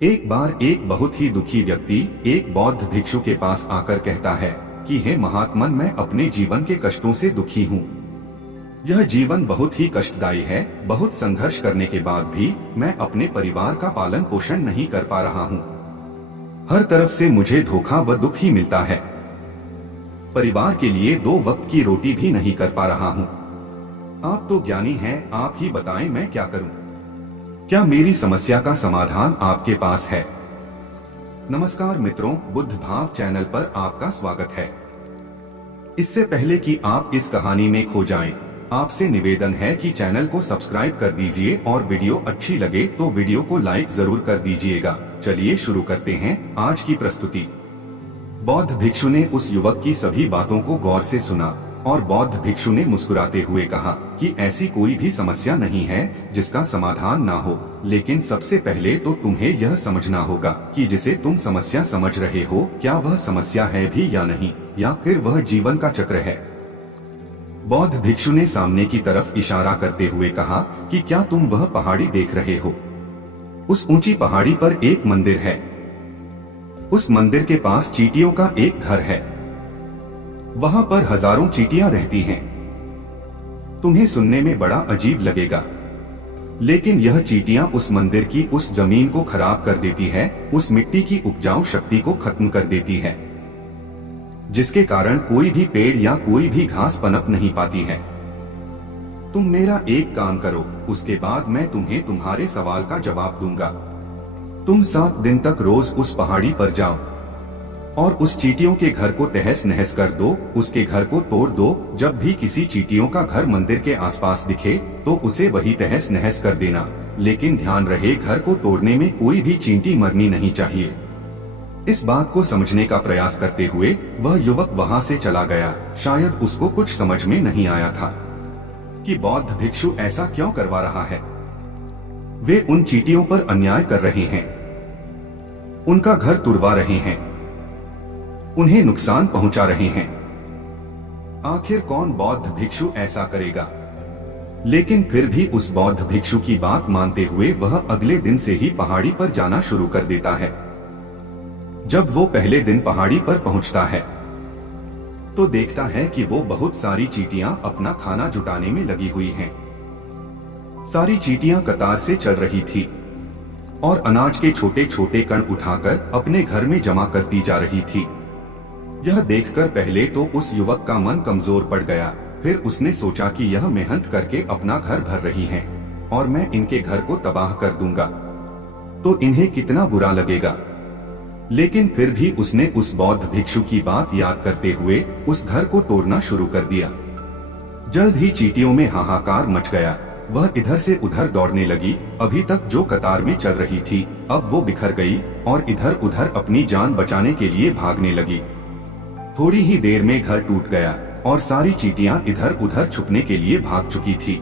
एक बार एक बहुत ही दुखी व्यक्ति एक बौद्ध भिक्षु के पास आकर कहता है कि हे महात्मन, मैं अपने जीवन के कष्टों से दुखी हूँ। यह जीवन बहुत ही कष्टदायी है। बहुत संघर्ष करने के बाद भी मैं अपने परिवार का पालन पोषण नहीं कर पा रहा हूँ। हर तरफ से मुझे धोखा व दुख ही मिलता है। परिवार के लिए 2 वक्त की रोटी भी नहीं कर पा रहा हूँ। आप तो ज्ञानी हैं, आप ही बताएं मैं क्या करूँ। क्या मेरी समस्या का समाधान आपके पास है? नमस्कार मित्रों, बुद्ध भाव चैनल पर आपका स्वागत है। इससे पहले कि आप इस कहानी में खो जाएं, आपसे निवेदन है कि चैनल को सब्सक्राइब कर दीजिए और वीडियो अच्छी लगे तो वीडियो को लाइक जरूर कर दीजिएगा। चलिए शुरू करते हैं आज की प्रस्तुति। बौद्ध भिक्षु ने उस युवक की सभी बातों को गौर से सुना और बौद्ध भिक्षु ने मुस्कुराते हुए कहा कि ऐसी कोई भी समस्या नहीं है जिसका समाधान ना हो, लेकिन सबसे पहले तो तुम्हें यह समझना होगा कि जिसे तुम समस्या समझ रहे हो, क्या वह समस्या है भी या नहीं, या फिर वह जीवन का चक्र है। बौद्ध भिक्षु ने सामने की तरफ इशारा करते हुए कहा कि क्या तुम वह पहाड़ी देख रहे हो? उस ऊंची पहाड़ी पर एक मंदिर है। उस मंदिर के पास चींटियों का एक घर है। वहां पर हजारों चींटियां रहती हैं। तुम्हें सुनने में बड़ा अजीब लगेगा, लेकिन यह चींटियां उस मंदिर की उस जमीन को खराब कर देती है, उस मिट्टी की उपजाऊ शक्ति को खत्म कर देती है, जिसके कारण कोई भी पेड़ या कोई भी घास पनप नहीं पाती है। तुम मेरा एक काम करो, उसके बाद मैं तुम्हें तुम्हारे सवाल का जवाब दूंगा। तुम 7 दिन तक रोज उस पहाड़ी पर जाओ और उस चींटियों के घर को तहस नहस कर दो, उसके घर को तोड़ दो। जब भी किसी चींटियों का घर मंदिर के आसपास दिखे तो उसे वही तहस नहस कर देना, लेकिन ध्यान रहे घर को तोड़ने में कोई भी चींटी मरनी नहीं चाहिए। इस बात को समझने का प्रयास करते हुए वह युवक वहां से चला गया। शायद उसको कुछ समझ में नहीं आया था कि बौद्ध भिक्षु ऐसा क्यों करवा रहा है। वे उन चींटियों पर अन्याय कर रहे हैं, उनका घर तुड़वा रहे हैं, उन्हें नुकसान पहुंचा रहे हैं। आखिर कौन बौद्ध भिक्षु ऐसा करेगा? लेकिन फिर भी उस बौद्ध भिक्षु की बात मानते हुए वह अगले दिन से ही पहाड़ी पर जाना शुरू कर देता है। जब वो पहले दिन पहाड़ी पर पहुंचता है तो देखता है कि वो बहुत सारी चींटियां अपना खाना जुटाने में लगी हुई हैं। सारी चींटियां कतार से चल रही थी और अनाज के छोटे छोटे कण उठाकर अपने घर में जमा करती जा रही थी। यह देखकर पहले तो उस युवक का मन कमजोर पड़ गया। फिर उसने सोचा कि यह मेहनत करके अपना घर भर रही हैं और मैं इनके घर को तबाह कर दूंगा तो इन्हें कितना बुरा लगेगा। लेकिन फिर भी उसने उस बौद्ध भिक्षु की बात याद करते हुए उस घर को तोड़ना शुरू कर दिया। जल्द ही चींटियों में हाहाकार मच गया। वह इधर से उधर दौड़ने लगी। अभी तक जो कतार में चल रही थी, अब वो बिखर गई और इधर उधर अपनी जान बचाने के लिए भागने लगी। थोड़ी ही देर में घर टूट गया और सारी चींटियां इधर उधर छुपने के लिए भाग चुकी थी।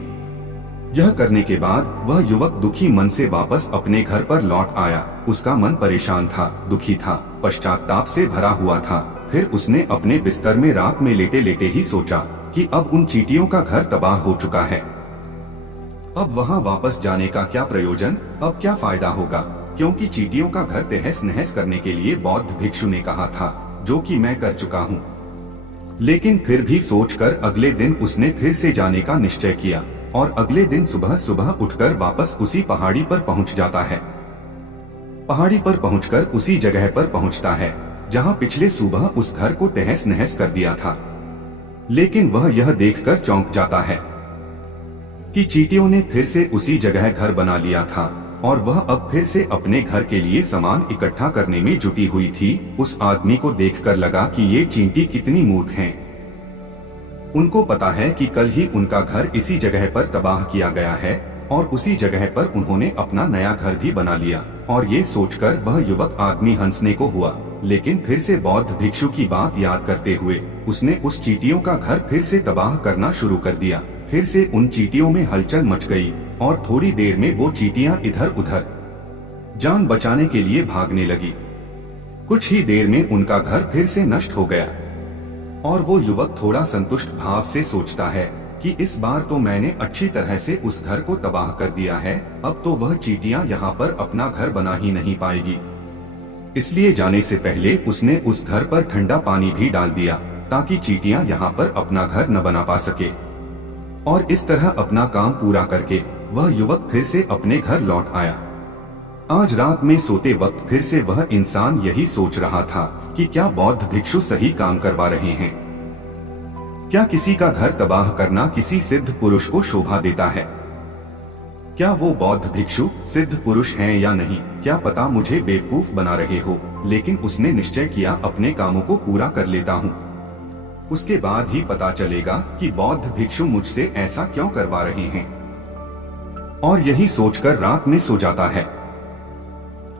यह करने के बाद वह युवक दुखी मन से वापस अपने घर पर लौट आया। उसका मन परेशान था, दुखी था, पश्चाताप से भरा हुआ था। फिर उसने अपने बिस्तर में रात में लेटे लेटे ही सोचा कि अब उन चींटियों का घर तबाह हो चुका है। अब वहां वापस जाने का क्या प्रयोजन, अब क्या फायदा होगा, क्योंकि चींटियों का घर तहस नहस करने के लिए बौद्ध भिक्षु ने कहा था, जो कि मैं कर चुका हूँ। लेकिन फिर भी सोचकर अगले दिन उसने फिर से जाने का निश्चय किया और अगले दिन सुबह सुबह उठकर वापस उसी पहाड़ी पर पहुंच जाता है। पहाड़ी पर पहुंचकर उसी जगह पर पहुंचता है जहां पिछले सुबह उस घर को तहस नहस कर दिया था। लेकिन वह यह देखकर चौंक जाता है कि चींटियों ने फिर से उसी जगह घर बना लिया था और वह अब फिर से अपने घर के लिए सामान इकट्ठा करने में जुटी हुई थी। उस आदमी को देखकर लगा कि ये चींटी कितनी मूर्ख हैं। उनको पता है कि कल ही उनका घर इसी जगह पर तबाह किया गया है और उसी जगह पर उन्होंने अपना नया घर भी बना लिया। और ये सोचकर वह युवक आदमी हंसने को हुआ। लेकिन फिर से बौद्ध भिक्षु की बात याद करते हुए उसने उस चींटियों का घर फिर से तबाह करना शुरू कर दिया। फिर से उन चींटियों में हलचल मच गई और थोड़ी देर में वो चींटियां इधर उधर जान बचाने के लिए भागने लगी। कुछ ही देर में उनका घर फिर से नष्ट हो गया और वो युवक थोड़ा संतुष्ट भाव से सोचता है कि इस बार तो मैंने अच्छी तरह से उस घर को तबाह कर दिया है, अब तो वह चींटियां यहाँ पर अपना घर बना ही नहीं पाएगी। इसलिए जाने से पहले उसने उस घर पर ठंडा पानी भी डाल दिया ताकि चींटियां यहाँ पर अपना घर न बना पा सके। और इस तरह अपना काम पूरा करके वह युवक फिर से अपने घर लौट आया। आज रात में सोते वक्त फिर से वह इंसान यही सोच रहा था कि क्या बौद्ध भिक्षु सही काम करवा रहे हैं। क्या किसी का घर तबाह करना किसी सिद्ध पुरुष को शोभा देता है? क्या वो बौद्ध भिक्षु सिद्ध पुरुष हैं या नहीं, क्या पता मुझे बेवकूफ बना रहे हो। लेकिन उसने निश्चय किया अपने कामों को पूरा कर लेता हूँ, उसके बाद ही पता चलेगा कि बौद्ध भिक्षु मुझसे ऐसा क्यों करवा रहे हैं। और यही सोचकर रात में सो जाता है।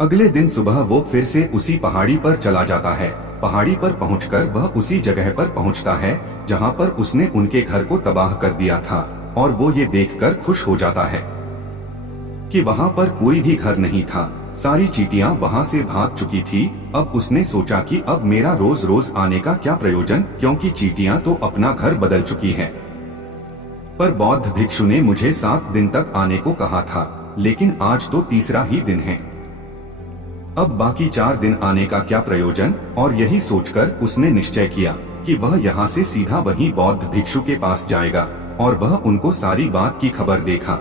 अगले दिन सुबह वो फिर से उसी पहाड़ी पर चला जाता है। पहाड़ी पर पहुंचकर वह उसी जगह पर पहुंचता है जहां पर उसने उनके घर को तबाह कर दिया था, और वो ये देखकर खुश हो जाता है कि वहां पर कोई भी घर नहीं था। सारी चींटियां वहां से भाग चुकी थी। अब उसने सोचा कि अब मेरा रोज रोज आने का क्या प्रयोजन, क्योंकि चींटियां तो अपना घर बदल चुकी हैं। पर बौद्ध भिक्षु ने मुझे 7 दिन तक आने को कहा था, लेकिन आज तो तीसरा ही दिन है। अब बाकी 4 दिन आने का क्या प्रयोजन। और यही सोचकर उसने निश्चय किया कि वह यहाँ से सीधा वही बौद्ध भिक्षु के पास जाएगा और वह उनको सारी बात की खबर देगा।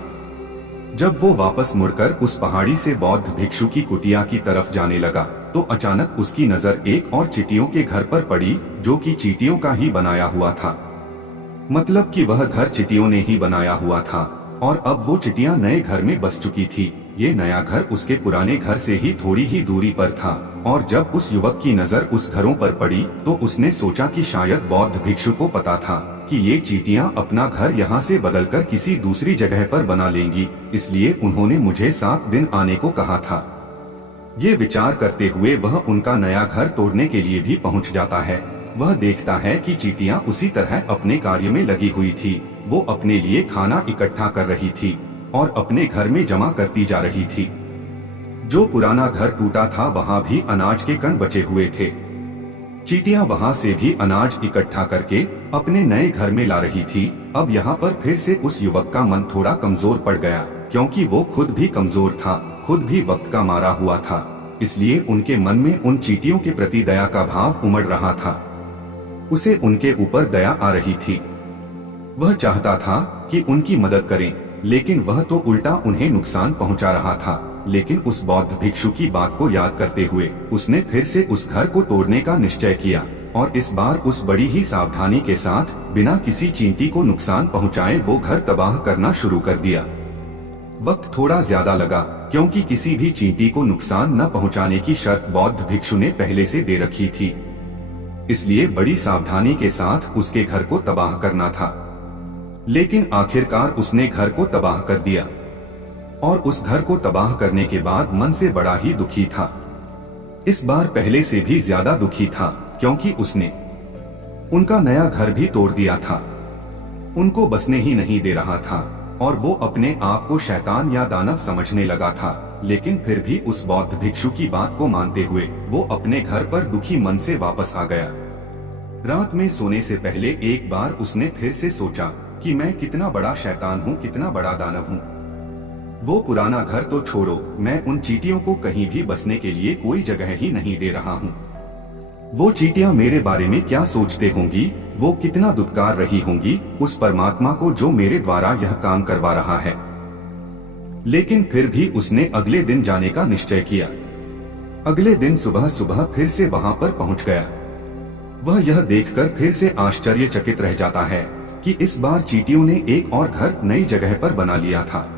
जब वो वापस मुड़कर उस पहाड़ी से बौद्ध भिक्षु की कुटिया की तरफ जाने लगा तो अचानक उसकी नजर एक और चींटियों के घर पर पड़ी, जो कि चींटियों का ही बनाया हुआ था। मतलब कि वह घर चींटियों ने ही बनाया हुआ था और अब वो चींटियां नए घर में बस चुकी थी। ये नया घर उसके पुराने घर से ही थोड़ी ही दूरी पर था। और जब उस युवक की नजर उस घरों पर पड़ी तो उसने सोचा कि शायद बौद्ध भिक्षु को पता था कि ये चींटियां अपना घर यहाँ से बदलकर किसी दूसरी जगह पर बना लेंगी, इसलिए उन्होंने मुझे 7 दिन आने को कहा था। ये विचार करते हुए वह उनका नया घर तोड़ने के लिए भी पहुँच जाता है। वह देखता है कि चींटियां उसी तरह अपने कार्य में लगी हुई थी। वो अपने लिए खाना इकट्ठा कर रही थी और अपने घर में जमा करती जा रही थी। जो पुराना घर टूटा था वहाँ भी अनाज के कण बचे हुए थे। चींटियां वहाँ से भी अनाज इकट्ठा करके अपने नए घर में ला रही थी। अब यहाँ पर फिर से उस युवक का मन थोड़ा कमजोर पड़ गया, क्योंकि वो खुद भी कमजोर था, खुद भी वक्त का मारा हुआ था। इसलिए उनके मन में उन चींटियों के प्रति दया का भाव उमड़ रहा था। उसे उनके ऊपर दया आ रही थी। वह चाहता था कि उनकी मदद करें, लेकिन वह तो उल्टा उन्हें नुकसान पहुंचा रहा था। लेकिन उस बौद्ध भिक्षु की बात को याद करते हुए उसने फिर से उस घर को तोड़ने का निश्चय किया और इस बार उस बड़ी ही सावधानी के साथ बिना किसी चींटी को नुकसान पहुंचाए वो घर तबाह करना शुरू कर दिया। वक्त थोड़ा ज्यादा लगा, क्योंकि किसी भी चींटी को नुकसान न पहुंचाने की शर्त बौद्ध भिक्षु ने पहले से दे रखी थी। इसलिए बड़ी सावधानी के साथ उसके घर को तबाह करना था। लेकिन आखिरकार उसने घर को तबाह कर दिया और उस घर को तबाह करने के बाद मन से बड़ा ही दुखी था। इस बार पहले से भी ज्यादा दुखी था, क्योंकि उसने उनका नया घर भी तोड़ दिया था, उनको बसने ही नहीं दे रहा था और वो अपने आप को शैतान या दानव समझने लगा था। लेकिन फिर भी उस बौद्ध भिक्षु की बात को मानते हुए वो अपने घर पर दुखी मन से वापस आ गया। रात में सोने से पहले एक बार उसने फिर से सोचा कि मैं कितना बड़ा शैतान हूँ, कितना बड़ा दानव हूँ। वो पुराना घर तो छोड़ो, मैं उन चींटियों को कहीं भी बसने के लिए कोई जगह ही नहीं दे रहा हूँ। वो चींटियां मेरे बारे में क्या सोचते होंगी, वो कितना दुत्कार रही होंगी उस परमात्मा को जो मेरे द्वारा यह काम करवा रहा है। लेकिन फिर भी उसने अगले दिन जाने का निश्चय किया। अगले दिन सुबह सुबह फिर से वहां पर पहुंच गया। वह यह देखकर फिर से आश्चर्यचकित रह जाता है कि इस बार चींटियों ने एक और घर नई जगह पर बना लिया था।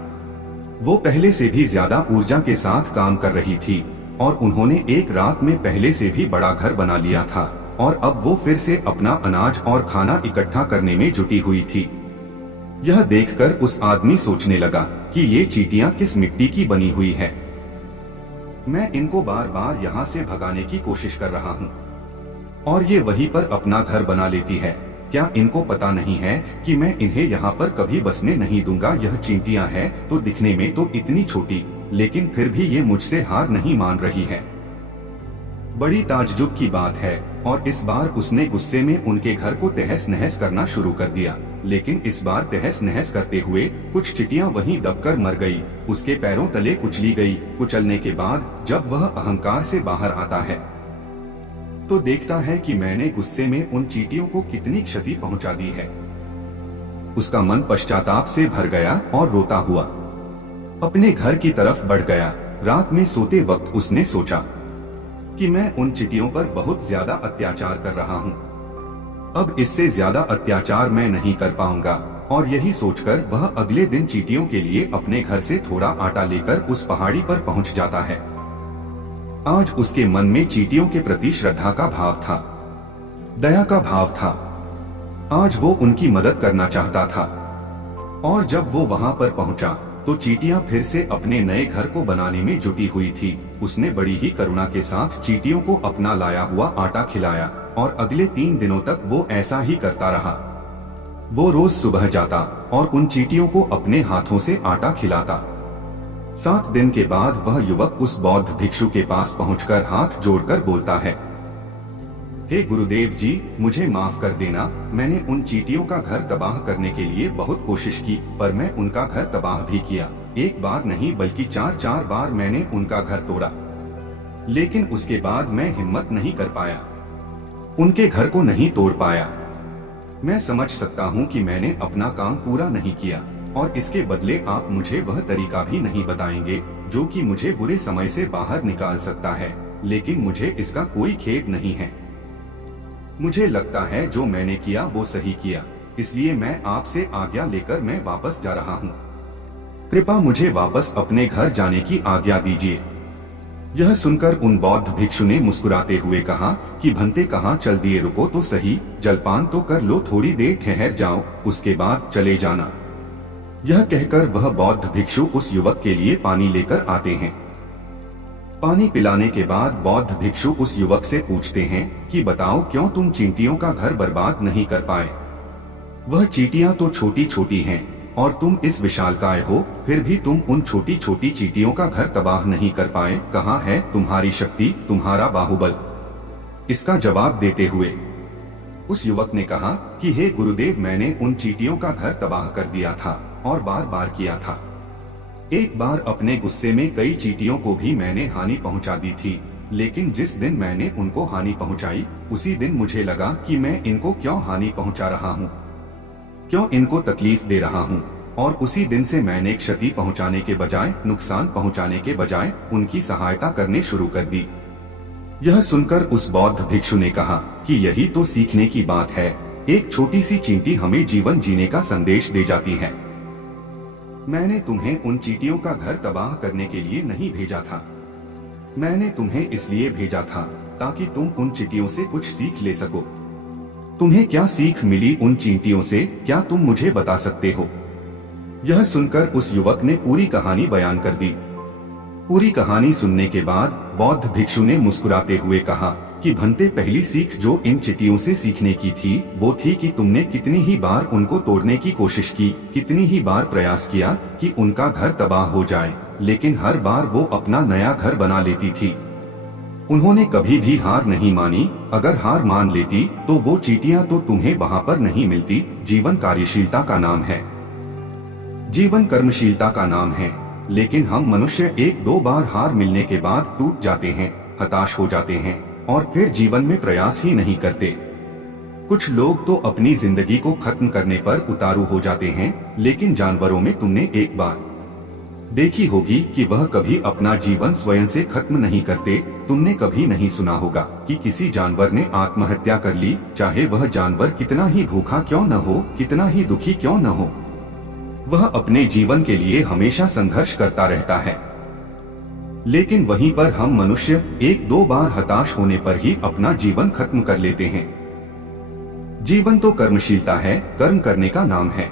वो पहले से भी ज्यादा ऊर्जा के साथ काम कर रही थी और उन्होंने एक रात में पहले से भी बड़ा घर बना लिया था और अब वो फिर से अपना अनाज और खाना इकट्ठा करने में जुटी हुई थी। यह देखकर उस आदमी सोचने लगा कि ये चींटियां किस मिट्टी की बनी हुई है। मैं इनको बार बार यहाँ से भगाने की कोशिश कर रहा हूँ और ये वहीं पर अपना घर बना लेती है। क्या इनको पता नहीं है कि मैं इन्हें यहाँ पर कभी बसने नहीं दूंगा। यह चींटियां हैं तो दिखने में तो इतनी छोटी, लेकिन फिर भी ये मुझसे हार नहीं मान रही है। बड़ी ताज्जुब की बात है। और इस बार उसने गुस्से में उनके घर को तहस नहस करना शुरू कर दिया। लेकिन इस बार तहस नहस करते हुए कुछ चींटियां वहीं दबकर मर गई। उसके पैरों तले कुचली गई। कुचलने के बाद जब वह अहंकार से बाहर आता है तो देखता है कि मैंने गुस्से में उन चींटियों को कितनी क्षति पहुंचा दी है। उसका मन पश्चाताप से भर गया और रोता हुआ अपने घर की तरफ बढ़ गया। रात में सोते वक्त उसने सोचा कि मैं उन चींटियों पर बहुत ज्यादा अत्याचार कर रहा हूँ। अब इससे ज्यादा अत्याचार मैं नहीं कर पाऊंगा, और यही सोचकर वह अगले दिन चींटियों के लिए अपने घर से थोड़ा आटा लेकर उस पहाड़ी पर पहुंच जाता है। आज उसके मन में चींटियों के प्रति श्रद्धा का भाव था, दया का भाव था। आज वो उनकी मदद करना चाहता था। और जब वो वहां पर पहुंचा तो चींटियां फिर से अपने नए घर को बनाने में जुटी हुई थी। उसने बड़ी ही करुणा के साथ चींटियों को अपना लाया हुआ आटा खिलाया और अगले 3 दिनों तक वो ऐसा ही करता रहा। वो रोज सुबह जाता और उन चींटियों को अपने हाथों से आटा खिलाता। 7 दिन के बाद वह युवक उस बौद्ध भिक्षु के पास पहुंचकर हाथ जोड़कर बोलता है, हे गुरुदेव जी, मुझे माफ कर देना। मैंने उन चींटियों का घर तबाह करने के लिए बहुत कोशिश की, पर मैं उनका घर तबाह भी किया। एक बार नहीं बल्कि 4 बार मैंने उनका घर तोड़ा, लेकिन उसके बाद मैं हिम्मत नहीं कर पाया, उनके घर को नहीं तोड़ पाया। मैं समझ सकता हूँ कि मैंने अपना काम पूरा नहीं किया, और इसके बदले आप मुझे वह तरीका भी नहीं बताएंगे जो कि मुझे बुरे समय से बाहर निकाल सकता है। लेकिन मुझे इसका कोई खेद नहीं है। मुझे लगता है जो मैंने किया वो सही किया, इसलिए मैं आपसे आज्ञा लेकर मैं वापस जा रहा हूँ। कृपा मुझे वापस अपने घर जाने की आज्ञा दीजिए। यह सुनकर उन बौद्ध भिक्षु ने मुस्कुराते हुए कहा कि भंते कहाँ चल दिए, रुको तो सही, जलपान तो कर लो, थोड़ी देर ठहर जाओ, उसके बाद चले जाना। यह कहकर वह बौद्ध भिक्षु उस युवक के लिए पानी लेकर आते हैं। पानी पिलाने के बाद बौद्ध भिक्षु उस युवक से पूछते हैं कि बताओ क्यों तुम चींटियों का घर बर्बाद नहीं कर पाए। वह चींटियां तो छोटी छोटी हैं और तुम इस विशालकाय हो, फिर भी तुम उन छोटी छोटी चींटियों का घर तबाह नहीं कर पाए। कहाँ है तुम्हारी शक्ति, तुम्हारा बाहुबल? इसका जवाब देते हुए उस युवक ने कहा कि हे गुरुदेव, मैंने उन चींटियों का घर तबाह कर दिया था और बार बार किया था। एक बार अपने गुस्से में कई चींटियों को भी मैंने हानि पहुंचा दी थी, लेकिन जिस दिन मैंने उनको हानि पहुंचाई उसी दिन मुझे लगा कि मैं इनको क्यों हानि पहुंचा रहा हूं, क्यों इनको तकलीफ दे रहा हूं, और उसी दिन से मैंने क्षति पहुंचाने के बजाय, नुकसान पहुंचाने के बजाय उनकी सहायता करने शुरू कर दी। यह सुनकर उस बौद्ध भिक्षु ने कहा कि यही तो सीखने की बात है। एक छोटी सी चींटी हमें जीवन जीने का संदेश दे जाती है। मैंने तुम्हें उन चींटियों का घर तबाह करने के लिए नहीं भेजा था, मैंने तुम्हें इसलिए भेजा था ताकि तुम उन चींटियों से कुछ सीख ले सको। तुम्हें क्या सीख मिली उन चींटियों से, क्या तुम मुझे बता सकते हो? यह सुनकर उस युवक ने पूरी कहानी बयान कर दी। पूरी कहानी सुनने के बाद बौद्ध भिक्षु ने मुस्कुराते हुए कहा कि भंते, पहली सीख जो इन चींटियों से सीखने की थी वो थी कि तुमने कितनी ही बार उनको तोड़ने की कोशिश की, कितनी ही बार प्रयास किया कि उनका घर तबाह हो जाए, लेकिन हर बार वो अपना नया घर बना लेती थी। उन्होंने कभी भी हार नहीं मानी। अगर हार मान लेती तो वो चींटियां तो तुम्हें वहाँ पर नहीं मिलती। जीवन कार्यशीलता का नाम है, जीवन कर्मशीलता का नाम है, लेकिन हम मनुष्य 1-2 बार हार मिलने के बाद टूट जाते हैं, हताश हो जाते हैं और फिर जीवन में प्रयास ही नहीं करते। कुछ लोग तो अपनी जिंदगी को खत्म करने पर उतारू हो जाते हैं, लेकिन जानवरों में तुमने एक बार देखी होगी कि वह कभी अपना जीवन स्वयं से खत्म नहीं करते। तुमने कभी नहीं सुना होगा कि किसी जानवर ने आत्महत्या कर ली, चाहे वह जानवर कितना ही भूखा क्यों न हो, कितना ही दुखी क्यों न हो, वह अपने जीवन के लिए हमेशा संघर्ष करता रहता है। लेकिन वहीं पर हम मनुष्य 1-2 बार हताश होने पर ही अपना जीवन खत्म कर लेते हैं। जीवन तो कर्मशीलता है, कर्म करने का नाम है।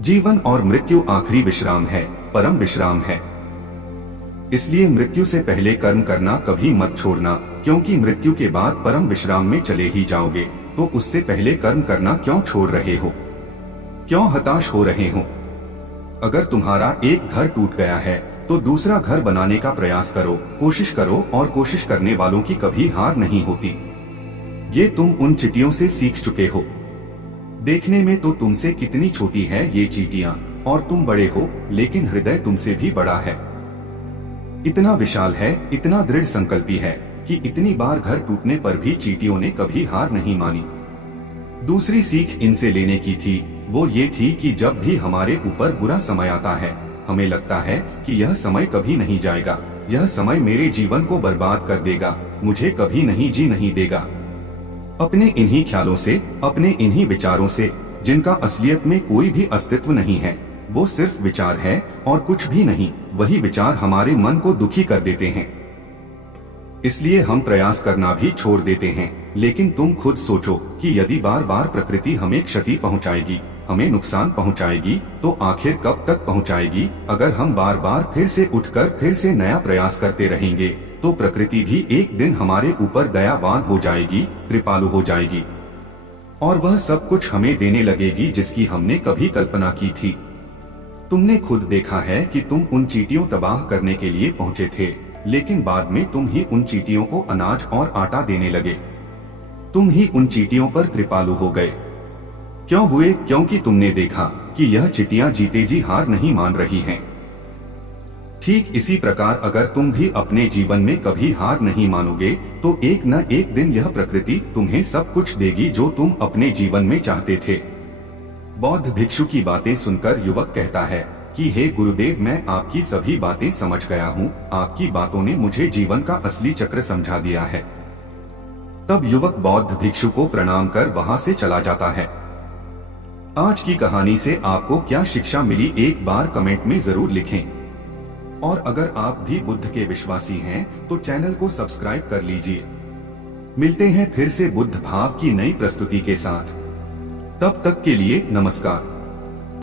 जीवन और मृत्यु आखिरी विश्राम है, परम विश्राम है। इसलिए मृत्यु से पहले कर्म करना कभी मत छोड़ना, क्योंकि मृत्यु के बाद परम विश्राम में चले ही जाओगे। तो उससे पहले कर्म करना क्यों छोड़ रहे हो, क्यों हताश हो रहे हो? अगर तुम्हारा एक घर टूट गया है तो दूसरा घर बनाने का प्रयास करो, कोशिश करो, और कोशिश करने वालों की कभी हार नहीं होती। ये तुम उन चींटियों से सीख चुके हो। देखने में तो तुमसे कितनी छोटी है ये चींटियां, और तुम बड़े हो, लेकिन हृदय तुमसे भी बड़ा है। इतना विशाल है, इतना दृढ़ संकल्पी है कि इतनी बार घर टूटने पर भी चींटियों ने कभी हार नहीं मानी। दूसरी सीख इनसे लेने की थी, वो ये थी कि जब भी हमारे ऊपर बुरा समय आता है, हमें लगता है कि यह समय कभी नहीं जाएगा, यह समय मेरे जीवन को बर्बाद कर देगा, मुझे कभी नहीं जी नहीं देगा। अपने इन्हीं ख्यालों से, अपने इन्हीं विचारों से, जिनका असलियत में कोई भी अस्तित्व नहीं है, वो सिर्फ विचार है और कुछ भी नहीं, वही विचार हमारे मन को दुखी कर देते हैं। इसलिए हम प्रयास करना भी छोड़ देते हैं। लेकिन तुम खुद सोचो कि यदि बार बार प्रकृति हमें क्षति पहुंचाएगी, हमें नुकसान पहुंचाएगी, तो आखिर कब तक पहुंचाएगी? अगर हम बार बार फिर से उठकर फिर से नया प्रयास करते रहेंगे, तो प्रकृति भी एक दिन हमारे ऊपर दयावान हो जाएगी, कृपालु हो जाएगी, और वह सब कुछ हमें देने लगेगी जिसकी हमने कभी कल्पना की थी। तुमने खुद देखा है कि तुम उन चींटियों तबाह करने के लिए पहुंचे थे, लेकिन बाद में तुम ही उन चींटियों को अनाज और आटा देने लगे। तुम ही उन चींटियों पर कृपालु हो गए। क्यों हुए? क्योंकि तुमने देखा कि यह चींटियां जीते जी हार नहीं मान रही हैं। ठीक इसी प्रकार अगर तुम भी अपने जीवन में कभी हार नहीं मानोगे, तो एक न एक दिन यह प्रकृति तुम्हें सब कुछ देगी जो तुम अपने जीवन में चाहते थे। बौद्ध भिक्षु की बातें सुनकर युवक कहता है कि हे गुरुदेव, मैं आपकी सभी बातें समझ गया हूँ, आपकी बातों ने मुझे जीवन का असली चक्र समझा दिया है। तब युवक बौद्ध भिक्षु को प्रणाम कर वहाँ से चला जाता है। आज की कहानी से आपको क्या शिक्षा मिली, एक बार कमेंट में जरूर लिखें। और अगर आप भी बुद्ध के विश्वासी हैं, तो चैनल को सब्सक्राइब कर लीजिए। मिलते हैं फिर से बुद्ध भाव की नई प्रस्तुति के साथ। तब तक के लिए नमस्कार।